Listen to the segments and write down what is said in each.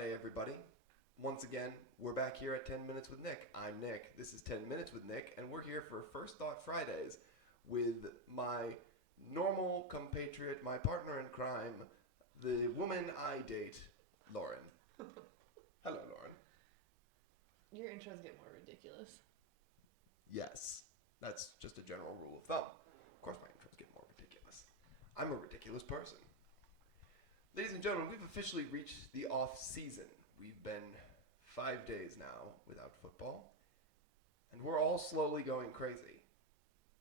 Friday, everybody. Once again, we're back here at 10 Minutes with Nick. I'm Nick. This is 10 Minutes with Nick, and we're here for First Thought Fridays with my normal compatriot, my partner in crime, the woman I date, Lauren. Hello, Lauren. Your intros get more ridiculous. Yes, that's just a general rule of thumb. Of course, my intros get more ridiculous. I'm a ridiculous person. Ladies and gentlemen, we've officially reached the off season. We've been 5 days now without football, and we're all slowly going crazy.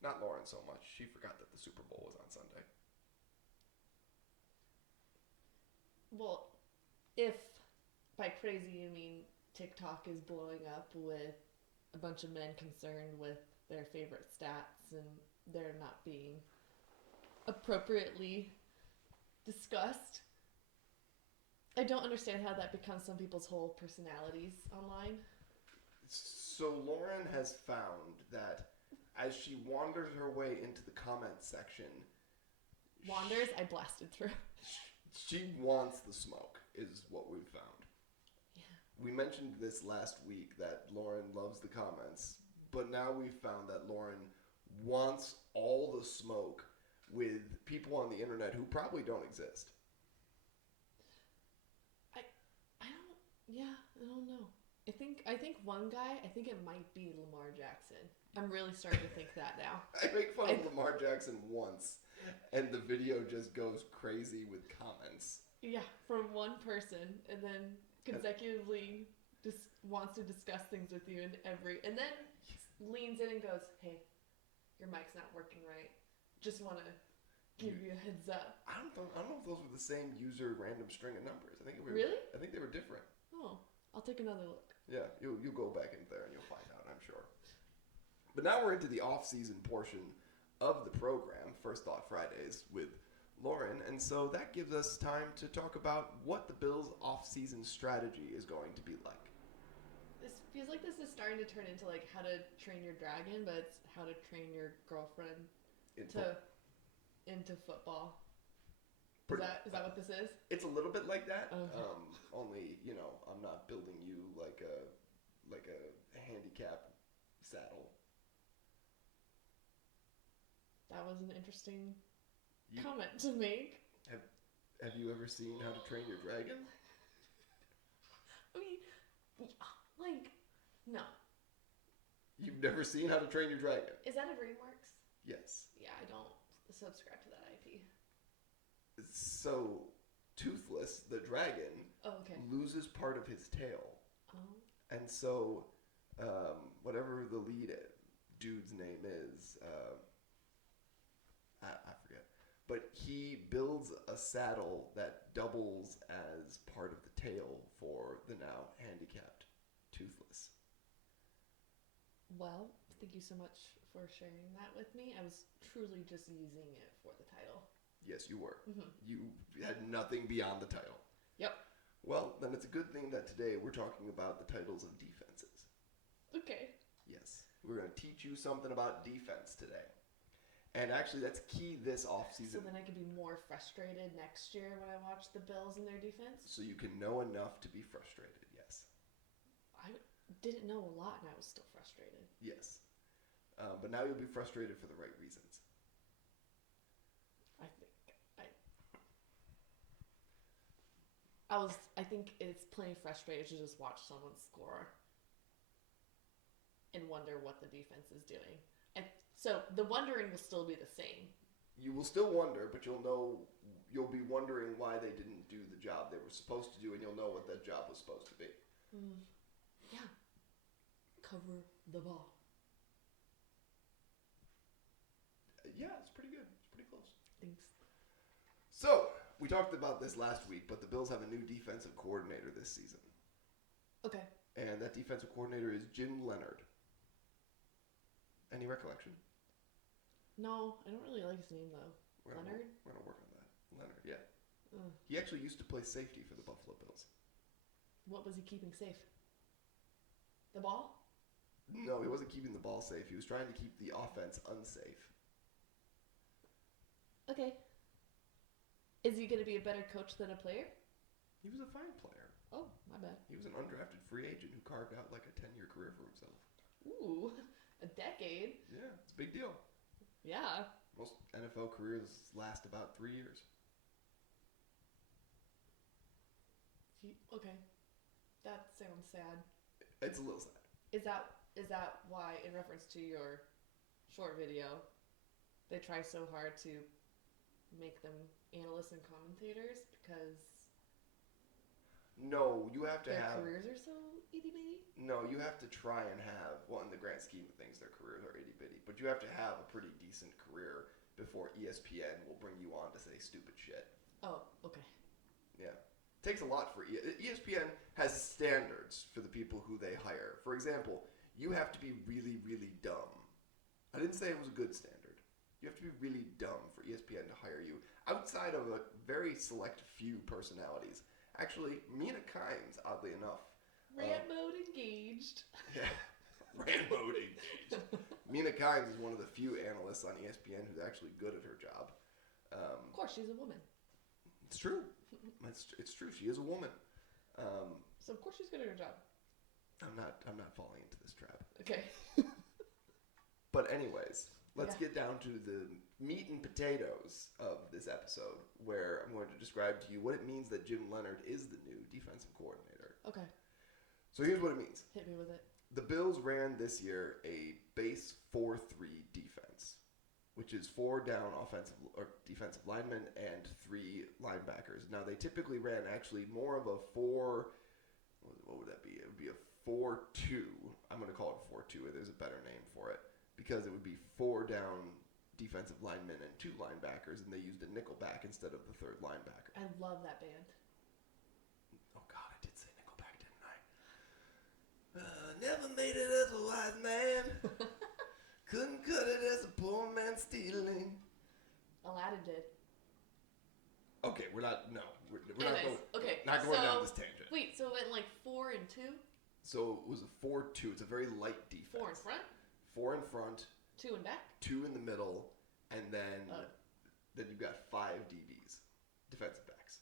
Not Lauren so much. She forgot that the Super Bowl was on Sunday. Well, if by crazy you mean TikTok is blowing up with a bunch of men concerned with their favorite stats and they're not being appropriately discussed, I don't understand how that becomes some people's whole personalities online. So Lauren has found that as she wanders her way into the comments section, Wanders, I blasted through. she wants the smoke, is what we've found. Yeah. We mentioned this last week that Lauren loves the comments, but now we've found that Lauren wants all the smoke with people on the internet who probably don't exist. I don't know. I think one guy, I think it might be Lamar Jackson. I'm really starting to think that now. I make fun of Lamar Jackson once, and the video just goes crazy with comments. Yeah, from one person, and then consecutively just wants to discuss things with you and then leans in and goes, "Hey, your mic's not working right. Just want to give you a heads up." I don't know if those were the same user random string of numbers. Really? I think they were different. Oh, I'll take another look. Yeah, you'll go back in there and you'll find out, I'm sure. But now we're into the off-season portion of the program, First Thought Fridays, with Lauren, and so that gives us time to talk about what the Bills' off-season strategy is going to be like. This feels like this is starting to turn into like How to Train Your Dragon, but it's How to Train Your Girlfriend into football. Is that what this is? It's a little bit like that. Okay. Only I'm not building you like a handicap saddle. That was an interesting comment to make. Have you ever seen How to Train Your Dragon? I mean, like, no. You've never seen How to Train Your Dragon? Is that a DreamWorks? Yes. Yeah, I don't subscribe to that IP. So, Toothless, the dragon, loses part of his tail. Oh. And so, whatever the lead dude's name is, I forget. But he builds a saddle that doubles as part of the tail for the now handicapped Toothless. Well, thank you so much for sharing that with me. I was truly just using it for the title. Yes, you were. Mm-hmm. You had nothing beyond the title. Yep. Well, then it's a good thing that today we're talking about the titles of defenses. Okay. Yes. We're going to teach you something about defense today. And actually, that's key this offseason. So then I could be more frustrated next year when I watch the Bills and their defense? So you can know enough to be frustrated, yes. I didn't know a lot and I was still frustrated. Yes. But now you'll be frustrated for the right reasons. I think it's plenty frustrating to just watch someone score and wonder what the defense is doing. And so the wondering will still be the same. You will still wonder, but you'll be wondering why they didn't do the job they were supposed to do, and you'll know what that job was supposed to be. Yeah. Cover the ball. Yeah, it's pretty good. It's pretty close. Thanks. So, we talked about this last week, but the Bills have a new defensive coordinator this season. Okay. And that defensive coordinator is Jim Leonhard. Any recollection? No, I don't really like his name, though. Leonhard? We're going to work on that. Leonhard, yeah. He actually used to play safety for the Buffalo Bills. What was he keeping safe? The ball? No, he wasn't keeping the ball safe. He was trying to keep the offense unsafe. Okay. Is he going to be a better coach than a player? He was a fine player. Oh, my undrafted free agent who carved out like a 10-year career for himself. Ooh, a decade. Yeah, it's a big deal. Yeah. Most NFL careers last about 3 years. Okay. That sounds sad. It's a little sad. Is that why, in reference to your short video, they try so hard to make them analysts and commentators because No, you have to their have... careers are so itty bitty? No, you have to try and have... Well, in the grand scheme of things, their careers are itty-bitty. But you have to have a pretty decent career before ESPN will bring you on to say stupid shit. Oh, okay. Yeah. Takes a lot for ESPN has standards for the people who they hire. For example, you have to be really, really dumb. I didn't say it was a good standard. You have to be really dumb for ESPN to hire you. Outside of a very select few personalities. Actually, Mina Kimes, oddly enough. Rant mode engaged. Yeah. Rant mode engaged. Mina Kimes is one of the few analysts on ESPN who's actually good at her job. Of course, she's a woman. It's true. It's true. She is a woman. So of course she's good at her job. I'm not falling into this trap. Okay. But anyways, let's Yeah. get down to the meat and potatoes of this episode, where I'm going to describe to you what it means that Jim Leonhard is the new defensive coordinator. Okay. So here's what it means. Hit me with it. The Bills ran this year a base 4-3 defense, which is 4 down offensive or defensive linemen and 3 linebackers. Now they typically ran actually more of a 4. What would that be? It would be a 4-2. I'm going to call it 4-2. There's a better name for it because it would be 4 down defensive linemen and 2 linebackers, and they used a nickel back instead of the third linebacker. I love that band. Oh God, I did say Nickelback, didn't I? Never made it as a wise man. Couldn't cut it as a poor man stealing. Aladdin did. Okay, we're not Anyways, going, okay. not going so, down this tangent. Wait, so it went like 4 and 2? So it was a 4-2. It's a very light defense. 4 in front? 4 in front, 2 in back? 2 in the middle, and then Oh. then you've got 5 DBs, defensive backs.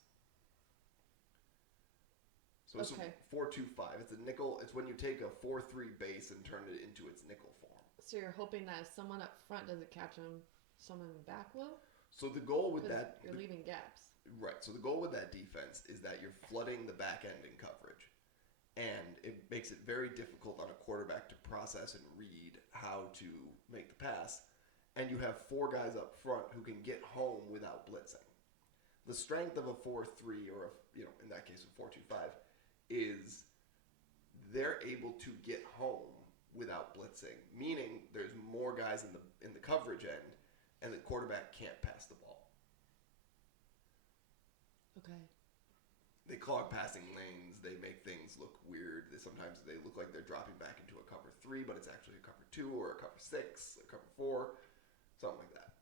So it's Okay. 4-2-5. It's a nickel. It's when you take a 4-3 base and turn it into its nickel form. So you're hoping that if someone up front doesn't catch him, someone in the back will? So the goal with 'Cause that, you're leaving gaps. right? So the goal with that defense is that you're flooding the back end in coverage, and it makes it very difficult on a quarterback to process and read how to make the pass. And you have 4 guys up front who can get home without blitzing. The strength of a 4-3 or in that case a 4-2-5 is they're able to get home without blitzing, meaning there's more guys in the coverage end, and the quarterback can't pass the ball. Okay. They clog passing lanes. They make things look weird. Sometimes they look like they're dropping back into a cover 3, but it's actually a cover 2 or a cover 6, a cover 4, something like that.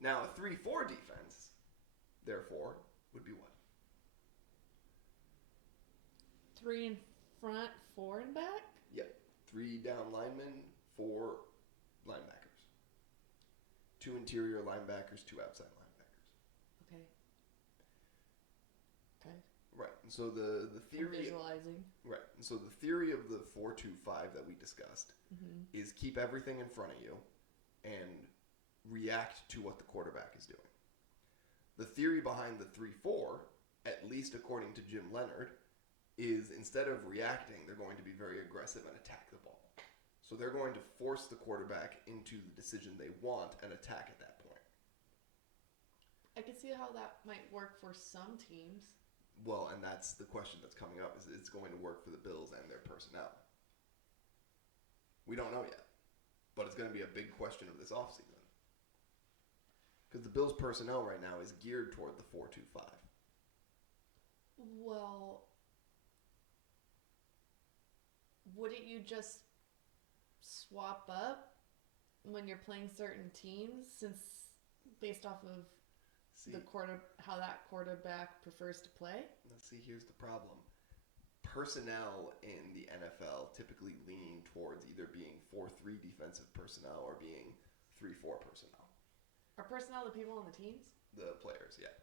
Now, a 3-4 defense, therefore, would be what? 3 in front, 4 in back? Yep. 3 down linemen, 4 linebackers. 2 interior linebackers, 2 outside linebackers. Okay. Okay. Right. And so the I'm theory... visualizing. Right. And so the theory of the 4-2-5 that we discussed is keep everything in front of you and react to what the quarterback is doing. The theory behind the 3-4, at least according to Jim Leonhard, is instead of reacting, they're going to be very aggressive and attack the ball. So they're going to force the quarterback into the decision they want and attack at that point. I can see how that might work for some teams. Well, and that's the question that's coming up, is it's going to work for the Bills and their personnel. We don't know yet, but it's going to be a big question of this offseason. Because the Bills' personnel right now is geared toward the 4-2-5. Well, wouldn't you just swap up when you're playing certain teams, since based off of See, how that quarterback prefers to play? let's see, here's the problem. Personnel in the NFL typically lean towards either being 4-3 defensive personnel or being 3-4 personnel. Are personnel the people on the teams? The players, yeah.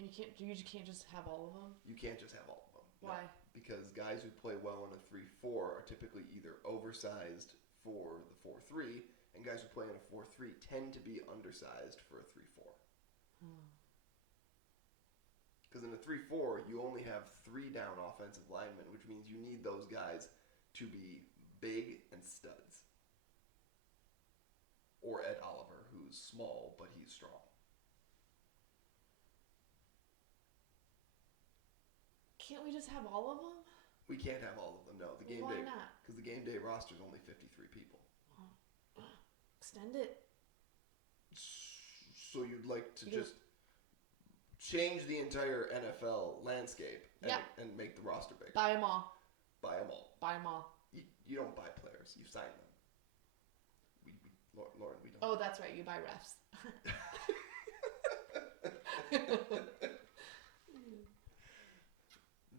And you can't just have all of them? You can't just have all of them. Why? No, because guys who play well in a 3-4 are typically either oversized for the 4-3, and guys who play in a 4-3 tend to be undersized for a 3-4. Because in a 3-4, you only have 3 down offensive linemen, which means you need those guys to be big and studs. Or Ed Oliver, who's small, but he's strong. Can't we just have all of them? We can't have all of them, no. The game Why day, not? because the game day roster is only 53 people. Extend it. So you'd like to just change the entire NFL landscape and make the roster bigger. Buy them all. Buy them all. Buy them all. You don't buy players. You sign them. Lauren, we don't. Oh, that's right. You buy refs.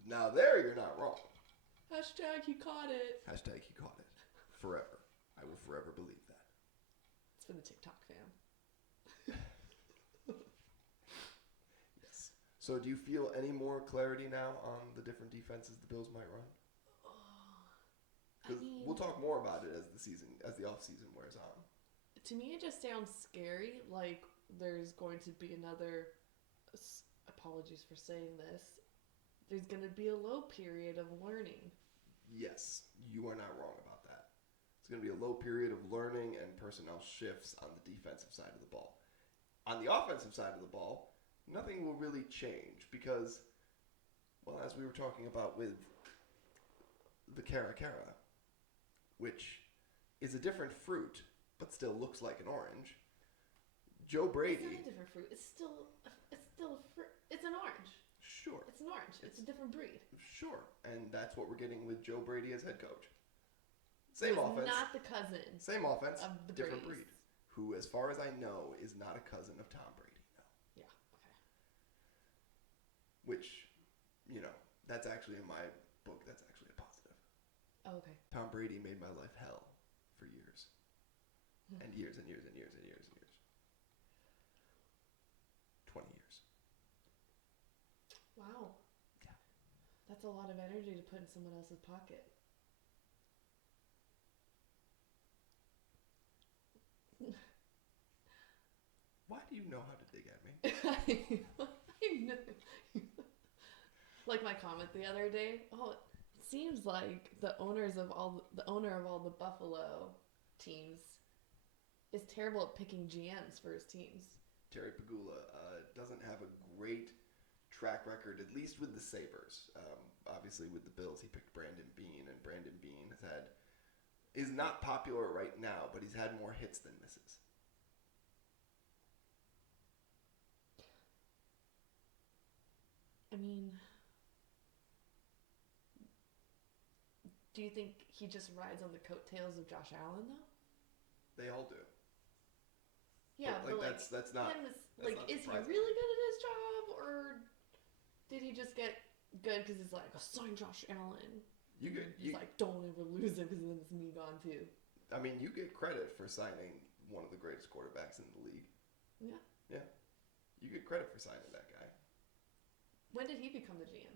Now there you're not wrong. Hashtag he caught it. Hashtag he caught it. Forever. I will forever believe that. It's for the TikTok fam. Yes. So do you feel any more clarity now on the different defenses the Bills might run? Because we'll talk more about it as the off season wears on. To me, it just sounds scary. Like there's going to be another. Apologies for saying this. There's going to be a low period of learning. Yes, you are not wrong about that. It's going to be a low period of learning and personnel shifts on the defensive side of the ball. On the offensive side of the ball, nothing will really change because, well, as we were talking about with the Cara Cara, which is a different fruit but still looks like an orange, Joe Brady... It's not a different fruit. It's still a fruit. It's an orange. Sure. It's an orange. It's a different breed. Sure. And that's what we're getting with Joe Brady as head coach. Same offense. Not the cousin. Same offense. Of the different Bradys. breed. Who, as far as I know, is not a cousin of Tom Brady. No. Yeah. Okay. Which, that's actually in my book. That's actually a positive. Oh, okay. Tom Brady made my life hell for years. And years and years and years and years and years. 20 years. Wow. Yeah. That's a lot of energy to put in someone else's pocket. Why do you know how to dig at me? I know. Like my comment the other day. Oh, it seems like the owner of all the Buffalo teams is terrible at picking GMs for his teams. Terry Pagula doesn't have a great track record, at least with the Sabres. Obviously, with the Bills, he picked Brandon Beane, and Brandon Beane is not popular right now, but he's had more hits than misses. I mean, do you think he just rides on the coattails of Josh Allen, though? They all do. Yeah, but that's not. Is he really good at his job, or did he just get good because he's like, sign Josh Allen? He's like, don't ever lose him because then it's me gone too. I mean, you get credit for signing one of the greatest quarterbacks in the league. Yeah. Yeah. You get credit for signing that guy. When did he become the GM?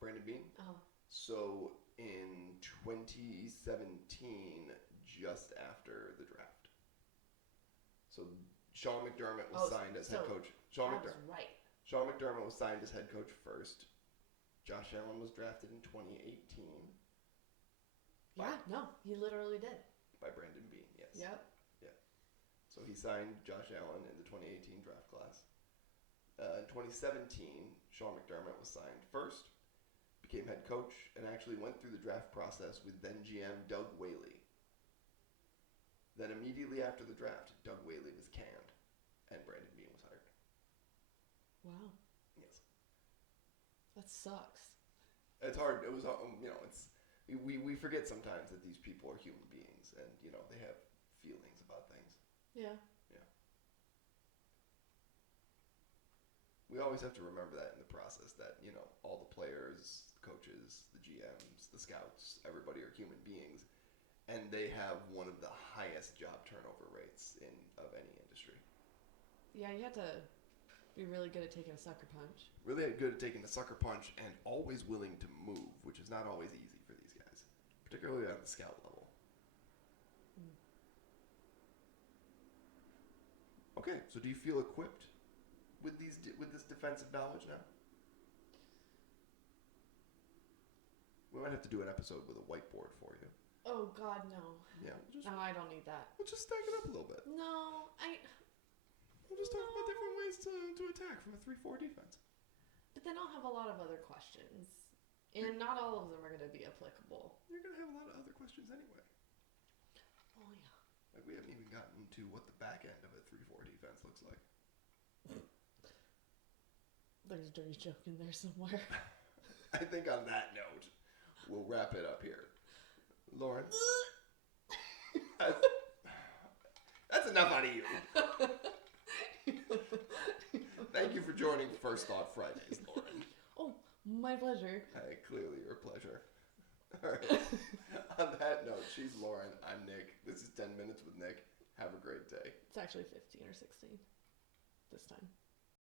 Brandon Beane? Oh. So in 2017, just after the draft. So Sean McDermott was signed as head coach. Sean McDermott was signed as head coach first. Josh Allen was drafted in 2018. Yeah, no, he literally did. By Brandon Beane, yes. Yep. Yeah. So he signed Josh Allen in the 2018 draft class. In 2017, Sean McDermott was signed first, became head coach, and actually went through the draft process with then GM Doug Whaley. Then immediately after the draft, Doug Whaley was canned, and Brandon Beane was hired. Wow. Yes. That sucks. It's hard. It was, we forget sometimes that these people are human beings, and they have feelings about things. Yeah. Yeah. We always have to remember that in the process. That all the players, the coaches, the GMs, the scouts, everybody are human beings. And they have one of the highest job turnover rates of any industry. Yeah, you have to Be really good at taking a sucker punch. Really good at taking the sucker punch and always willing to move, which is not always easy for these guys, particularly on the scout level. Okay, so do you feel equipped with this defensive knowledge now? We might have to do an episode with a whiteboard for you. Oh God, no. Yeah, No, I don't need that. we'll just stack it up a little bit. No, We'll just talk about different ways to attack from a 3-4 defense. But then I'll have a lot of other questions, and not all of them are going to be applicable. You're gonna have a lot of other questions anyway. Oh yeah. Like we haven't even gotten to what the back end of a 3-4 defense looks like. There's a dirty joke in there somewhere. I think on that note, we'll wrap it up here. Lauren, that's enough out of you. Thank you for joining First Thought Fridays, Lauren. Oh, my pleasure. Clearly your pleasure. All right. On that note, she's Lauren. I'm Nick. This is 10 Minutes with Nick. Have a great day. It's actually 15 or 16 this time.